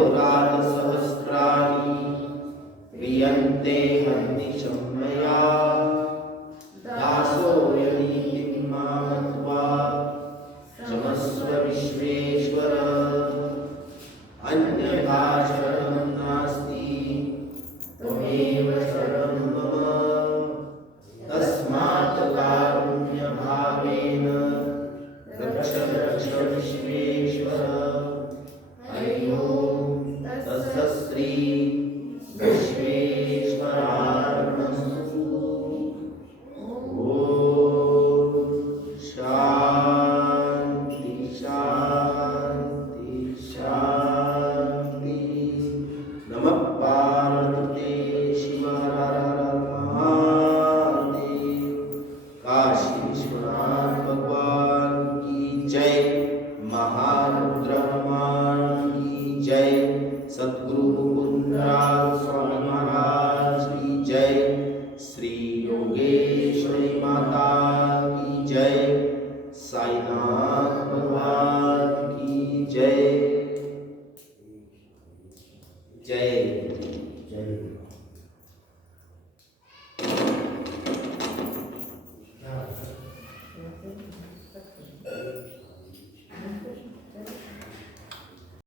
अपराधसहस्राणि क्रियन्ते हन्तिशं मया। नास्ति त्वमेव शरणं योगेश्वरी माता की जय। साईनाथ भगवान की जय। जय।